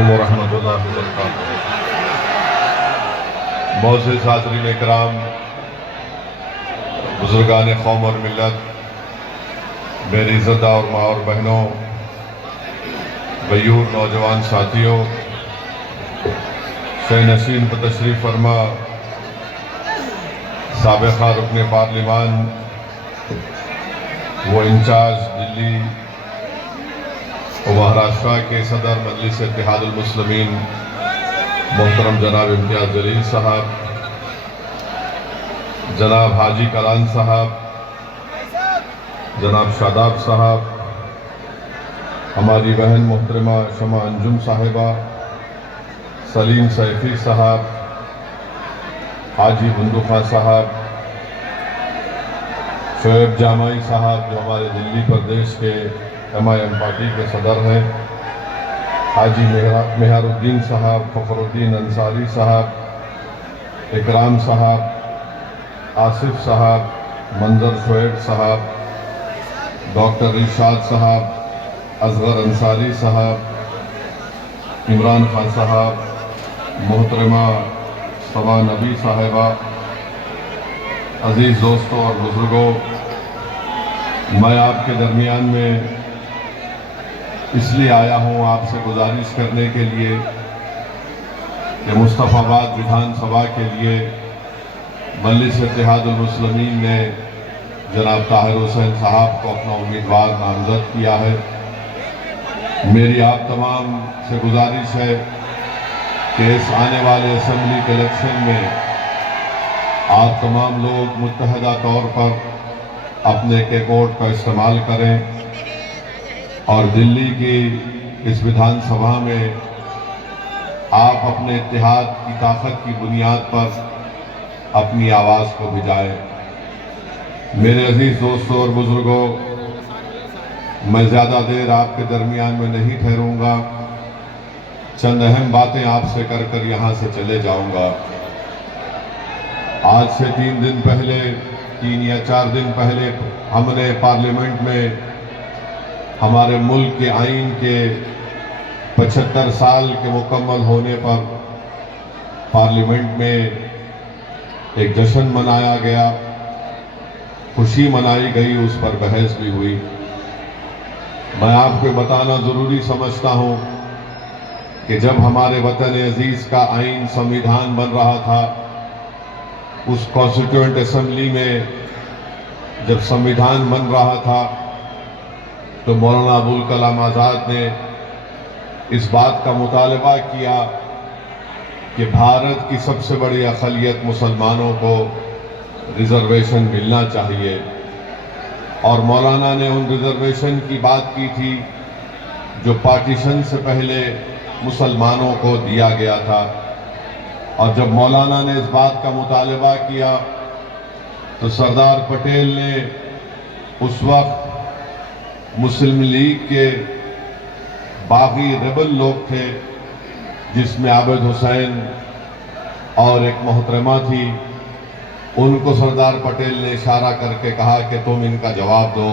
ورحمۃ اللہ وبرکاتہ۔ معزز حاضرین اکرام، بزرگان قوم اور ملت، میری عزت اور ماں اور بہنوں، غیور نوجوان ساتھیوں، شہ نشین پر تشریف فرما سابقہ رکن پارلیمان وہ انچارج دلی و مہاراشٹرا کے صدر مجلس اتحاد المسلمین محترم جناب امتیاز جلیل صاحب، جناب حاجی کلان صاحب، جناب شاداب صاحب، ہماری بہن محترمہ شمع انجم صاحبہ، سلیم سیفی صاحب، حاجی بندوخا صاحب، شعیب جامعی صاحب جو ہمارے دلی پردیش کے MIM پارٹی کے صدر ہیں، حاجی مہر الدین صاحب، فخر الدین انصاری صاحب، اکرام صاحب، آصف صاحب، منظر شعیب صاحب، ڈاکٹر ارشاد صاحب، اصغر انصاری صاحب، عمران خان صاحب، محترمہ سبا نبی صاحبہ، عزیز دوستوں اور بزرگوں، میں آپ کے درمیان میں اس لیے آیا ہوں آپ سے گزارش کرنے کے لیے کہ مصطفیٰ آباد وِدھان سبھا کے لیے مجلس اتحاد المسلمین نے جناب طاہر حسین صاحب کو اپنا امیدوار نامزد کیا ہے۔ میری آپ تمام سے گزارش ہے کہ اس آنے والے اسمبلی کے الیکشن میں آپ تمام لوگ متحدہ طور پر اپنے ایک ووٹ کا استعمال کریں اور دلی کی اس وِدھان سبھا میں آپ اپنے اتحاد کی طاقت کی بنیاد پر اپنی آواز کو بھجائیں۔ میرے عزیز دوستوں اور بزرگوں، میں زیادہ دیر آپ کے درمیان میں نہیں ٹھہروں گا، چند اہم باتیں آپ سے کر یہاں سے چلے جاؤں گا۔ آج سے 3 یا 4 دن پہلے ہم نے پارلیمنٹ میں ہمارے ملک کے آئین کے 75 سال کے مکمل ہونے پر پارلیمنٹ میں ایک جشن منایا گیا، خوشی منائی گئی، اس پر بحث بھی ہوئی۔ میں آپ کو بتانا ضروری سمجھتا ہوں کہ جب ہمارے وطن عزیز کا آئین سمویدھان بن رہا تھا، اس کانسٹیٹیوئنٹ اسمبلی میں جب سمویدھان بن رہا تھا تو مولانا ابوالکلام آزاد نے اس بات کا مطالبہ کیا کہ بھارت کی سب سے بڑی اقلیت مسلمانوں کو ریزرویشن ملنا چاہیے، اور مولانا نے ان ریزرویشن کی بات کی تھی جو پارٹیشن سے پہلے مسلمانوں کو دیا گیا تھا۔ اور جب مولانا نے اس بات کا مطالبہ کیا تو سردار پٹیل نے اس وقت مسلم لیگ کے باغی ریبل لوگ تھے، جس میں عابد حسین اور ایک محترمہ تھی، ان کو سردار پٹیل نے اشارہ کر کے کہا کہ تم ان کا جواب دو،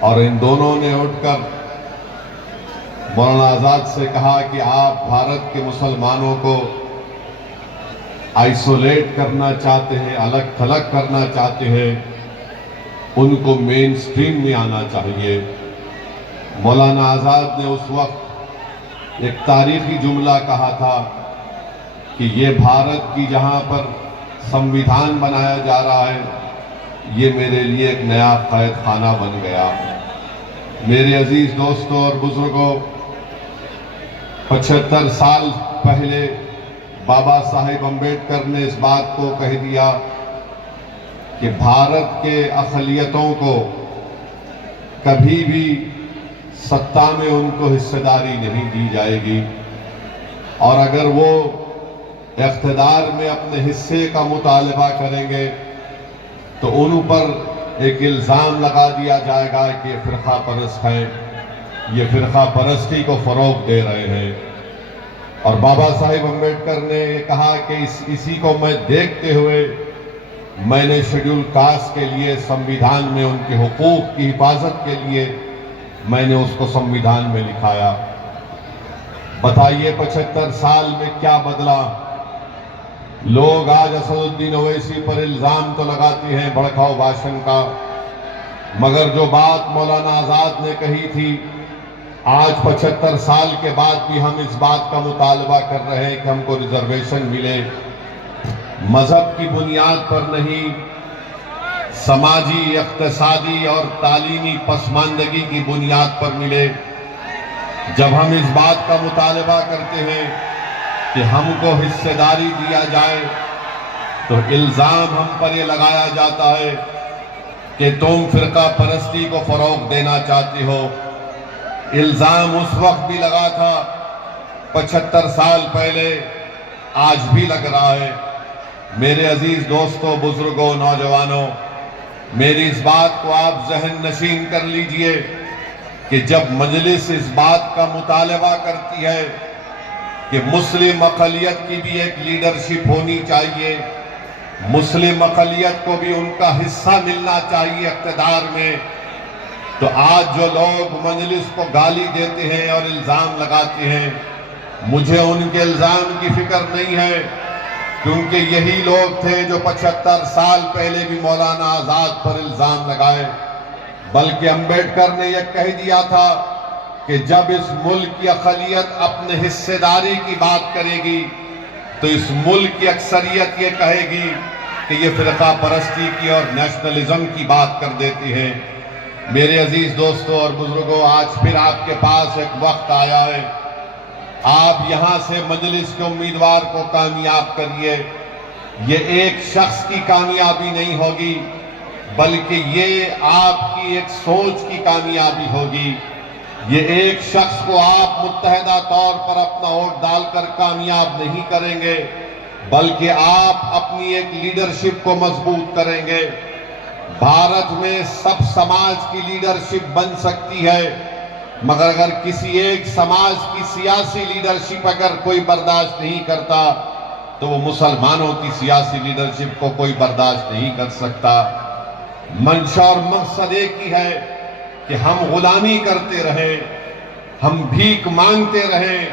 اور ان دونوں نے اٹھ کر مولانا آزاد سے کہا کہ آپ بھارت کے مسلمانوں کو آئسولیٹ کرنا چاہتے ہیں، الگ تھلگ کرنا چاہتے ہیں، ان کو مین سٹریم میں آنا چاہیے۔ مولانا آزاد نے اس وقت ایک تاریخی جملہ کہا تھا کہ یہ بھارت کی جہاں پر سمویدھان بنایا جا رہا ہے، یہ میرے لیے ایک نیا قید خانہ بن گیا۔ میرے عزیز دوستوں اور بزرگوں، 75 سال پہلے بابا صاحب امبیڈکر نے اس بات کو کہہ دیا کہ بھارت کے اقلیتوں کو کبھی بھی سطح میں ان کو حصہ داری نہیں دی جائے گی، اور اگر وہ اقتدار میں اپنے حصے کا مطالبہ کریں گے تو ان پر ایک الزام لگا دیا جائے گا کہ یہ فرقہ پرست ہے، یہ فرقہ پرستی کو فروغ دے رہے ہیں۔ اور بابا صاحب امبیڈکر نے یہ کہا کہ اسی کو میں دیکھتے ہوئے میں نے شیڈول کاسٹ کے لیے سمویدھان میں ان کے حقوق کی حفاظت کے لیے میں نے اس کو سمویدھان میں لکھایا۔ بتائیے 75 سال میں کیا بدلا؟ لوگ آج اسد الدین اویسی پر الزام تو لگاتے ہیں بھڑکاؤ بھاشن کا، مگر جو بات مولانا آزاد نے کہی تھی، آج 75 سال کے بعد بھی ہم اس بات کا مطالبہ کر رہے ہیں کہ ہم کو ریزرویشن ملے، مذہب کی بنیاد پر نہیں، سماجی، اقتصادی اور تعلیمی پسماندگی کی بنیاد پر ملے۔ جب ہم اس بات کا مطالبہ کرتے ہیں کہ ہم کو حصہ داری دیا جائے تو الزام ہم پر یہ لگایا جاتا ہے کہ تم فرقہ پرستی کو فروغ دینا چاہتے ہو۔ الزام اس وقت بھی لگا تھا 75 سال پہلے، آج بھی لگ رہا ہے۔ میرے عزیز دوستوں، بزرگوں، نوجوانوں، میری اس بات کو آپ ذہن نشین کر لیجئے کہ جب مجلس اس بات کا مطالبہ کرتی ہے کہ مسلم اقلیت کی بھی ایک لیڈرشپ ہونی چاہیے، مسلم اقلیت کو بھی ان کا حصہ ملنا چاہیے اقتدار میں، تو آج جو لوگ مجلس کو گالی دیتے ہیں اور الزام لگاتے ہیں، مجھے ان کے الزام کی فکر نہیں ہے، کیونکہ یہی لوگ تھے جو 75 سال پہلے بھی مولانا آزاد پر الزام لگائے۔ بلکہ امبیڈکر نے یہ کہہ دیا تھا کہ جب اس ملک کی اقلیت اپنے حصہ داری کی بات کرے گی تو اس ملک کی اکثریت یہ کہے گی کہ یہ فرقہ پرستی کی اور نیشنلزم کی بات کر دیتی ہے۔ میرے عزیز دوستوں اور بزرگوں، آج پھر آپ کے پاس ایک وقت آیا ہے، آپ یہاں سے مجلس کے امیدوار کو کامیاب کریے۔ یہ ایک شخص کی کامیابی نہیں ہوگی، بلکہ یہ آپ کی ایک سوچ کی کامیابی ہوگی۔ یہ ایک شخص کو آپ متحدہ طور پر اپنا ووٹ ڈال کر کامیاب نہیں کریں گے، بلکہ آپ اپنی ایک لیڈرشپ کو مضبوط کریں گے۔ بھارت میں سب سماج کی لیڈرشپ بن سکتی ہے، مگر اگر کسی ایک سماج کی سیاسی لیڈرشپ اگر کوئی برداشت نہیں کرتا تو وہ مسلمانوں کی سیاسی لیڈرشپ کو کوئی برداشت نہیں کر سکتا۔ منشا اور مقصد ایک ہی ہے کہ ہم غلامی کرتے رہیں، ہم بھیک مانگتے رہیں،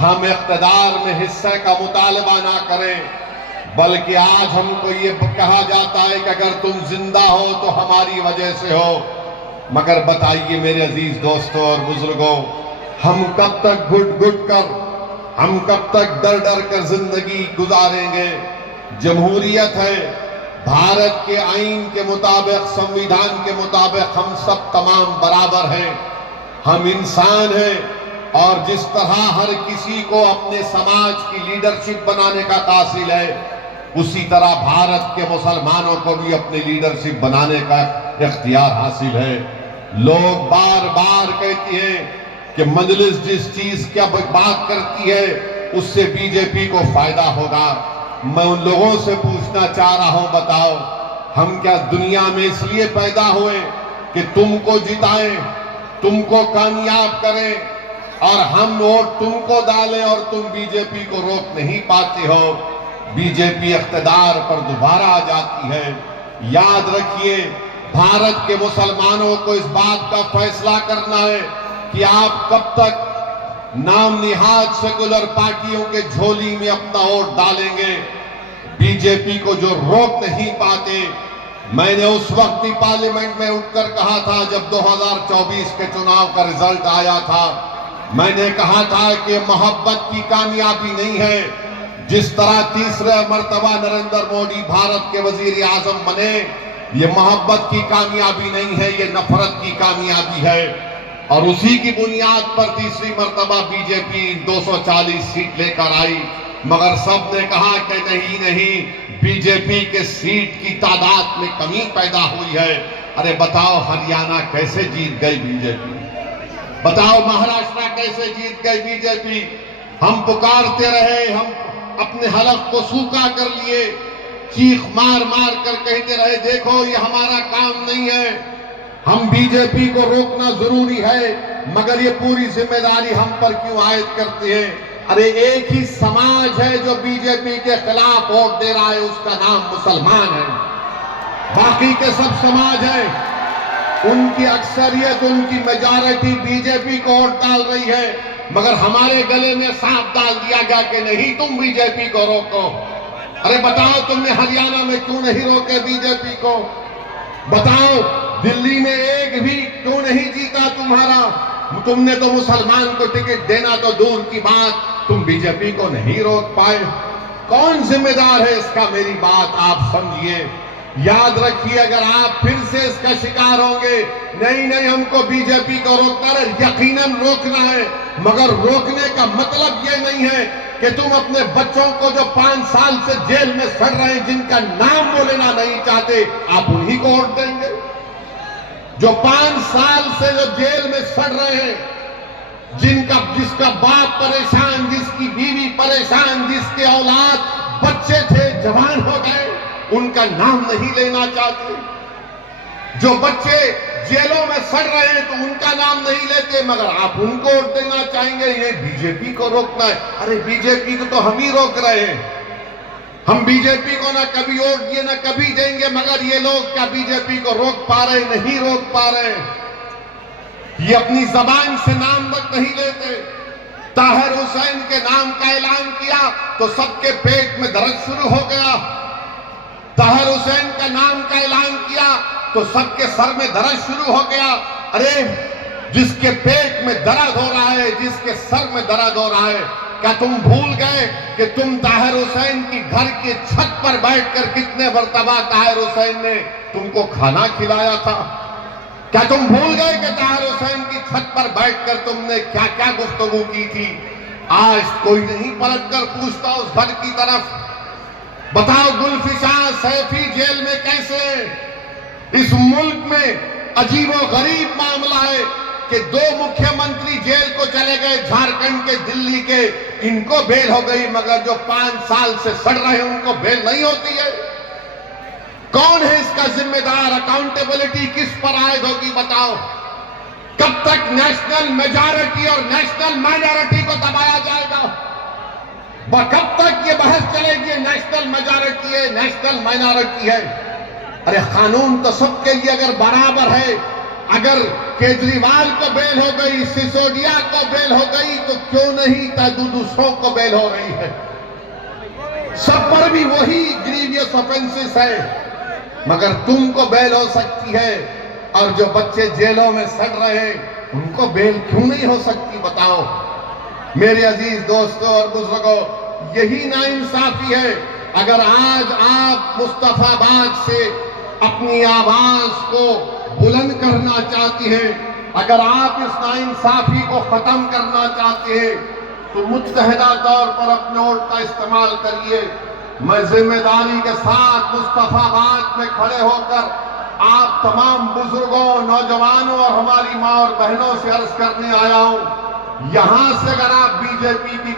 ہم اقتدار میں حصہ کا مطالبہ نہ کریں، بلکہ آج ہم کو یہ کہا جاتا ہے کہ اگر تم زندہ ہو تو ہماری وجہ سے ہو۔ مگر بتائیے میرے عزیز دوستوں اور بزرگوں، ہم کب تک گھٹ گھٹ کر، ہم کب تک ڈر ڈر کر زندگی گزاریں گے؟ جمہوریت ہے، بھارت کے آئین کے مطابق، سمویدھان کے مطابق ہم سب تمام برابر ہیں، ہم انسان ہیں، اور جس طرح ہر کسی کو اپنے سماج کی لیڈرشپ بنانے کا حاصل ہے، اسی طرح بھارت کے مسلمانوں کو بھی اپنی لیڈرشپ بنانے کا اختیار حاصل ہے۔ لوگ بار بار کہتی ہیں کہ مجلس جس چیز کی بات کرتی ہے اس سے بی جے پی کو فائدہ ہوگا۔ میں ان لوگوں سے پوچھنا چاہ رہا ہوں، بتاؤ ہم کیا دنیا میں اس لیے پیدا ہوئے کہ تم کو جتائیں، تم کو کامیاب کریں، اور ہم ووٹ تم کو ڈالیں اور تم بی جے پی کو روک نہیں پاتے ہو؟ بی جے پی اقتدار پر دوبارہ آ جاتی ہے۔ یاد رکھیے، بھارت کے مسلمانوں کو اس بات کا فیصلہ کرنا ہے کہ آپ کب تک نام نہاد سیکولر پارٹیوں کے جھولی میں اپنا ووٹ ڈالیں گے۔ بی جے پی کو جو روک نہیں پاتے، میں نے اس وقت بھی پارلیمنٹ میں اٹھ کر کہا تھا جب 2024 کے چناؤ کا رزلٹ آیا تھا، میں نے کہا تھا کہ محبت کی کامیابی نہیں ہے۔ جس طرح تیسرے مرتبہ نریندر مودی بھارت کے وزیر اعظم بنے، یہ محبت کی کامیابی نہیں ہے، یہ نفرت کی کامیابی ہے، اور اسی کی بنیاد پر تیسری مرتبہ بی جے پی 240 سیٹ لے کر آئی۔ مگر سب نے کہا کہ نہیں، بی جے پی کے سیٹ کی تعداد میں کمی پیدا ہوئی ہے۔ ارے بتاؤ ہریانہ کیسے جیت گئی بی جے پی؟ بتاؤ مہاراشٹر کیسے جیت گئی بی جے پی؟ ہم پکارتے رہے، ہم اپنے حلق کو سوکھا کر لیے، چیخ مار مار کر کہتے رہے دیکھو یہ ہمارا کام نہیں ہے، ہم بی جے پی کو روکنا ضروری ہے، مگر یہ پوری ذمہ داری ہم پر کیوں عائد کرتے ہیں؟ ارے ایک ہی سماج ہے جو بی جے پی کے خلاف ووٹ دے رہا ہے، اس کا نام مسلمان ہے۔ باقی کے سب سماج ہیں، ان کی اکثریت، ان کی میجارٹی بی جے پی کو ووٹ ڈال رہی ہے، مگر ہمارے گلے میں سانپ ڈال دیا گیا کہ نہیں تم بی جے پی کو روکو۔ ارے بتاؤ تم نے ہریانہ میں کیوں نہیں روکے بی جے پی کو؟ بتاؤ دلی میں ایک بھی کیوں نہیں جیتا تمہارا؟ تم نے تو مسلمان کو ٹکٹ دینا تو دور کی بات، تم بی جے پی کو نہیں روک پائے۔ کون ذمہ دار ہے اس کا؟ میری بات آپ سمجھیے، یاد رکھیے، اگر آپ پھر سے اس کا شکار ہوں گے، نہیں ہم کو بی جے پی کو روکنا ہے، یقیناً روکنا ہے، مگر روکنے کا مطلب یہ نہیں ہے کہ تم اپنے بچوں کو جو 5 سال سے جیل میں سڑ رہے ہیں، جن کا نام وہ لینا نہیں چاہتے، آپ انہی کو ووٹ دیں گے؟ جو 5 سال سے جو جیل میں سڑ رہے ہیں، جس کا باپ پریشان، جس کی بیوی پریشان، جس کے اولاد بچے تھے جوان ہو گئے، ان کا نام نہیں لینا چاہتے؟ جو بچے جیلوں میں سڑ رہے ہیں تو ان کا نام نہیں لیتے، مگر آپ ان کو ووٹ دینا چاہیں گے؟ یہ بی جے پی کو روکنا ہے۔ ارے بی جے پی کو تو ہم ہی روک رہے ہیں، ہم بی جے پی کو نہ کبھی ووٹ دیے نہ کبھی دیں گے، مگر یہ لوگ کیا بی جے پی کو روک پا رہے؟ نہیں روک پا رہے۔ یہ اپنی زبان سے نام تک نہیں لیتے۔ طاہر حسین کے نام کا اعلان کیا تو سب کے پیٹ میں درد شروع ہو گیا۔ طاہر حسین کا نام کا اعلان کیا تو سب کے سر میں درد شروع ہو گیا۔ ارے جس کے پیٹ میں درد ہو رہا ہے، جس کے سر میں درد ہو رہا ہے، کیا تم بھول گئے کہ تم طاہر حسین کی گھر کی چھت پر بیٹھ کر کتنے مرتبہ طاہر حسین نے تم کو کھانا کھلایا تھا؟ کیا تم بھول گئے کہ طاہر حسین کی چھت پر بیٹھ کر تم نے کیا کیا گفتگو کی تھی؟ آج کوئی نہیں پلٹ کر پوچھتا اس گھر کی طرف۔ بتاؤ گلفشاں سیفی جیل میں کیسے؟ اس ملک میں عجیب و غریب معاملہ ہے کہ 2 مکھیہ منتری جیل کو چلے گئے، جھارکھنڈ کے، دلی کے، ان کو بیل ہو گئی، مگر جو 5 سال سے سڑ رہے ہیں ان کو بیل نہیں ہوتی ہے۔ کون ہے اس کا ذمہ دار؟ اکاؤنٹیبلٹی کس پر عائد ہوگی؟ بتاؤ کب تک نیشنل میجارٹی اور نیشنل مائنارٹی کو دبایا جائے گا؟ کب تک یہ بحث چلے گی نیشنل میجارٹی ہے، نیشنل مائنارٹی ہے؟ ارے قانون تو سب کے لیے اگر برابر ہے، اگر کیجریوال کو بیل ہو گئی، سسودیا کو بیل ہو گئی، تو کیوں نہیں دوسروں کو بیل ہو رہی ہے؟ سب پر بھی وہی گریویس آفینسز ہے، مگر تم کو بیل ہو سکتی ہے، اور جو بچے جیلوں میں سڑ رہے ہیں ان کو بیل کیوں نہیں ہو سکتی؟ بتاؤ میرے عزیز دوستوں اور بزرگوں، یہی ناانصافی ہے۔ اگر آج آپ مصطفیٰ آباد سے اپنی آواز کو بلند کرنا چاہتی ہیں، اگر آپ اس ناانصافی کو ختم کرنا چاہتے ہیں، تو متحدہ طور پر اپنے ووٹ کا استعمال کریے۔ میں ذمہ داری کے ساتھ مصطفیٰ آباد میں کھڑے ہو کر آپ تمام بزرگوں، نوجوانوں اور ہماری ماں اور بہنوں سے عرض کرنے آیا ہوں، یہاں سے اگر آپ بی جے پی کی